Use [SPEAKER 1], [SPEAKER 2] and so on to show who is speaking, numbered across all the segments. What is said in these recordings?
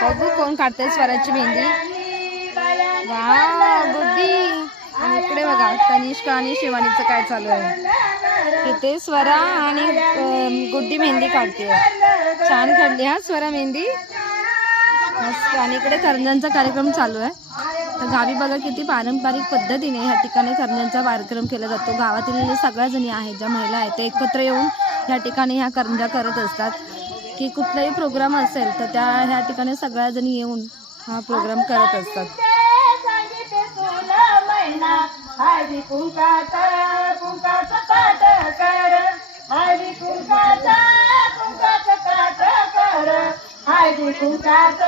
[SPEAKER 1] बघू कोण काढते स्वराची मेहंदी. वा गुड्डी आणि इकडे बघा तनिष्का आणि शिवानीचं काय चालू आहे. इथे स्वरा आणि गुड्डी मेहंदी काढते छान काढली हा स्वरा मेहंदी. मस्त. आणि इकडे करंजांचा कार्यक्रम चालू आहे. तर गावी बघा किती पारंपरिक पद्धतीने ह्या ठिकाणी करंजांचा कार्यक्रम केला जातो. गावातील सगळ्या जणी आहेत ज्या महिला आहेत ते एकत्र येऊन ह्या ठिकाणी ह्या करंजा करत असतात. की कुठलाही प्रोग्राम असेल तर त्या ह्या ठिकाणी सगळ्याजणी येऊन हा प्रोग्राम करत असतात.
[SPEAKER 2] हळदी कुंकाचा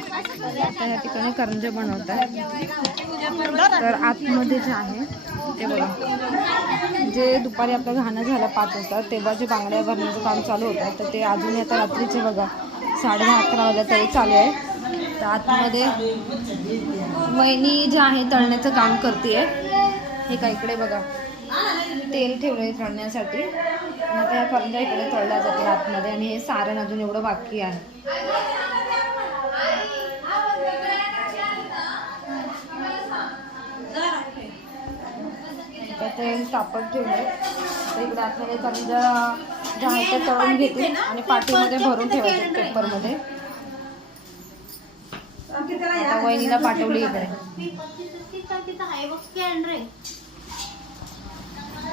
[SPEAKER 1] आता ह्या ठिकाणी करंजे बनवतात तर आतमध्ये जे आहे ते बघा. जे दुपारी आपलं घाणं झालं पाच वाजता तेव्हा जे बांगड्या भरण्याचं काम चालू होतं तर ते अजूनही आता रात्रीचे बघा. साडे दहा अकरा वाजता तरी चालू आहे. तर आतमध्ये वहिनी जे आहे तळण्याचं काम करते हे का इकडे बघा. तेल ठेवलं आहे तळण्यासाठी. आणि आता या करंजा इकडे तळल्या जाते आतमध्ये. आणि हे सारण अजून एवढं बाकी आहे. तेल तापत ठेवले तर इकडे आतमध्ये ज्या आहेत त्या तळून घेतील आणि पाठीमध्ये भरून ठेवायचे पेपरमध्ये. आता वहिनीला पाठवली इकडे.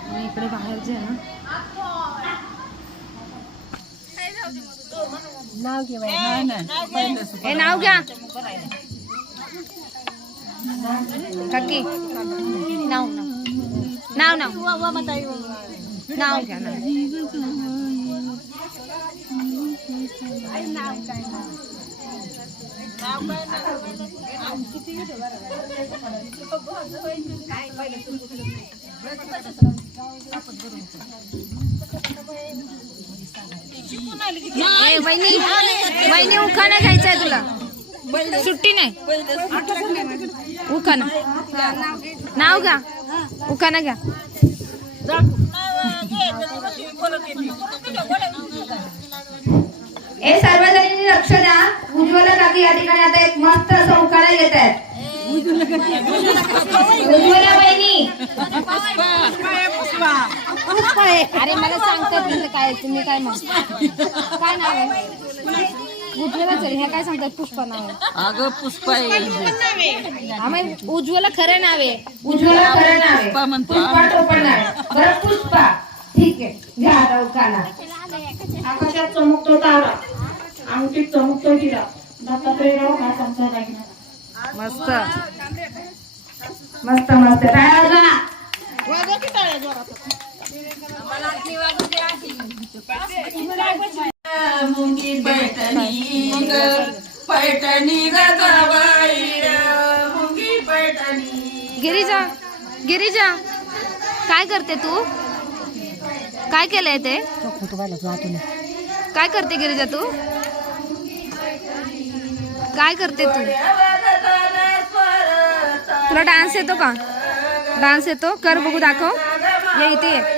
[SPEAKER 1] आणि इकडे बाहेर जे आहे ना. हे नाव घ्या. काकी नाव नाव. नाव नाव. नाव. घ्या वहिनी वहिनी उखाणा घ्यायचा आहे तुला. सुट्टी नाही. उखाणा नाव घ्या. उखाणा घ्या. ए सार्वजनिक लक्ष द्या उज्ज्वला काकी या ठिकाणी आता एक मस्त असं उखाणा घेत आहेत. उज्ज्वला वहिनी अरे मला सांगतात काय तुम्ही काय मग काय नाव आहे? उज्ज्वला चल ह्या काय सांगतात? पुष्पा नाव.
[SPEAKER 3] अगं पुष्पा आहे.
[SPEAKER 1] आम्ही उज्ज्वला खरं नाव. आहे उज्ज्वला खरं नाव. आहे
[SPEAKER 3] पुष्पा म्हणतो
[SPEAKER 1] पुष्पा टोपण नाव. आहे. बरं पुष्पा. ठीक आहे. घ्या आता उखाणा.
[SPEAKER 2] आकाशात चमकतो तारा. अंगठीत चमकतो हिरा हा दागिना
[SPEAKER 1] मस्त. मस्त मस्त. टाळ्या वाजवा. गिरिजा गिरिजा, काय करते तू? काय केलंय ते? काय करते गिरिजा तू? काय करते तू? तुला डान्स येतो का? डान्स येतो? कर, बघू दाखव. ये इथे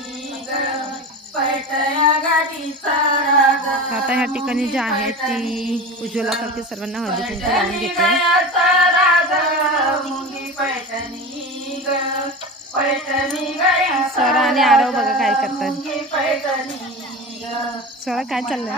[SPEAKER 2] आता ह्या ठिकाणी जी आहे ती उज्ज्वला सारखी सर्वांना हळदी कुंकू लावून घेते. सर आणि आरव बघा काय करतात. सर काय चाललंय?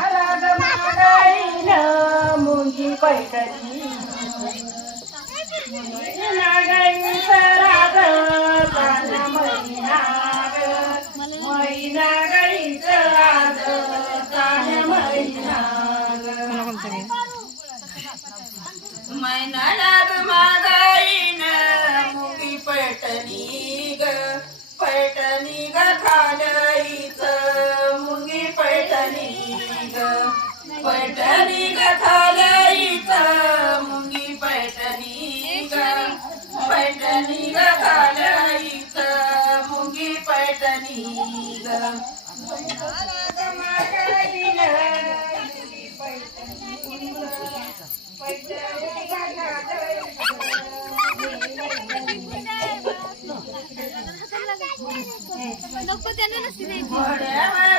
[SPEAKER 3] पैठणी ग खालईच मुंगी पैठणी ग. पैठणी ग खालईच मुंगी पैठणी ग. घोड्यावर झालं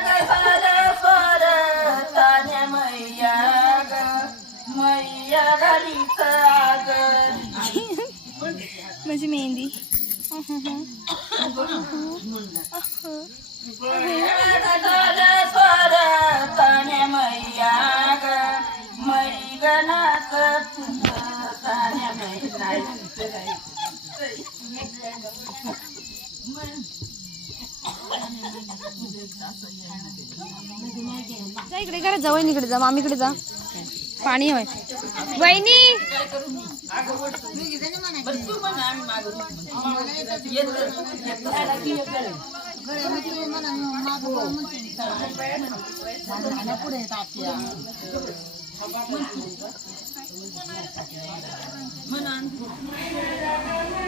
[SPEAKER 2] जा इकडे करा जा वहिनीकडे जा मामीकडे जा. पाणी हवंय वहिनी.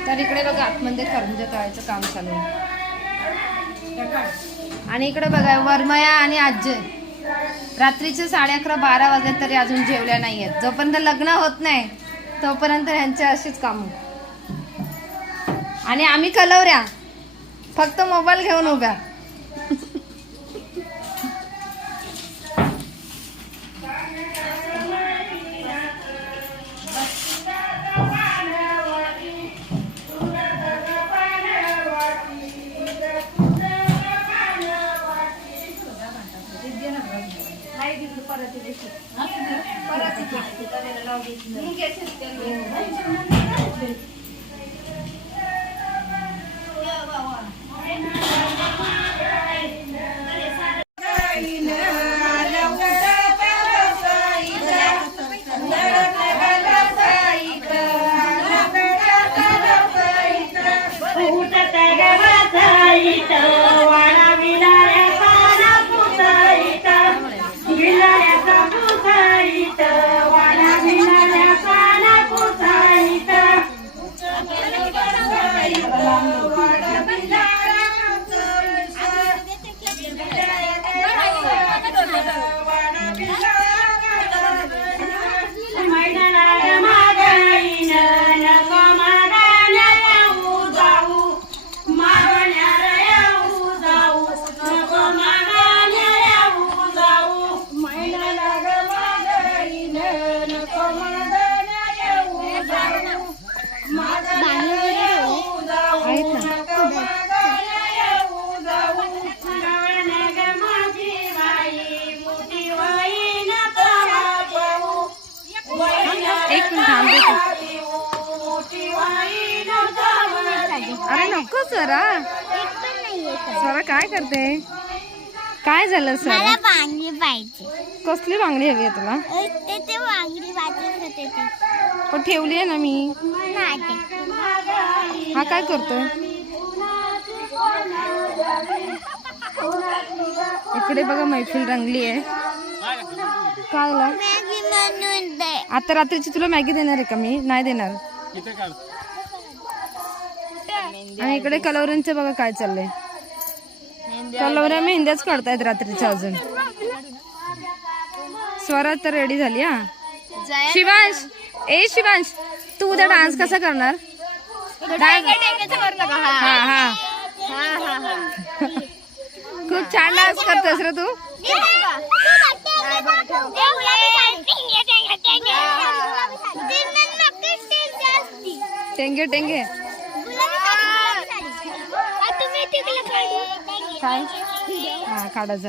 [SPEAKER 2] तर इकडे बघा आतमध्ये करंजा तळायचं काम चालू आहे. आणि इकडे बघा वर्मया आणि आज्य रात्रीचे साडे अकरा बारा वाजले तरी अजून जेवल्या नाही आहेत. जोपर्यंत लग्न होत नाही तोपर्यंत ह्यांचे अशीच कामं. आणि आम्ही कलवऱ्या. फक्त मोबाईल घेऊन उभ्या. Thank you. नको सरा सरा काय करते? काय झालं सर?
[SPEAKER 4] मला बांगडी पाहिजे.
[SPEAKER 2] कसली बांगडी हवी आहे तुला?
[SPEAKER 4] अ, ते ते बांगडी वाजत होते ते.
[SPEAKER 2] पण ठेवली आहे ना मी.
[SPEAKER 4] नाही.
[SPEAKER 2] हा काय करतोय? इकडे बघा मैफिल रंगली आहे. काय झालं?
[SPEAKER 4] मॅगी बनवून दे.
[SPEAKER 2] आता रात्रीची तुला मॅगी देणार आहे का मी? नाही देणार. आणि इकडे कलवऱ्यांचं बघा काय चाललंय. कलवऱ्या मेहंद्याच काढतायत रात्रीच्या अजून.
[SPEAKER 4] स्वरा तर रेडी झाली हा. शिवांश ए शिवांश तू उद्या डान्स कसा करणार? हा. हा खूप छान डान्स करतोस रे तू. टेंगे टेंगे. काय? हा काढायचा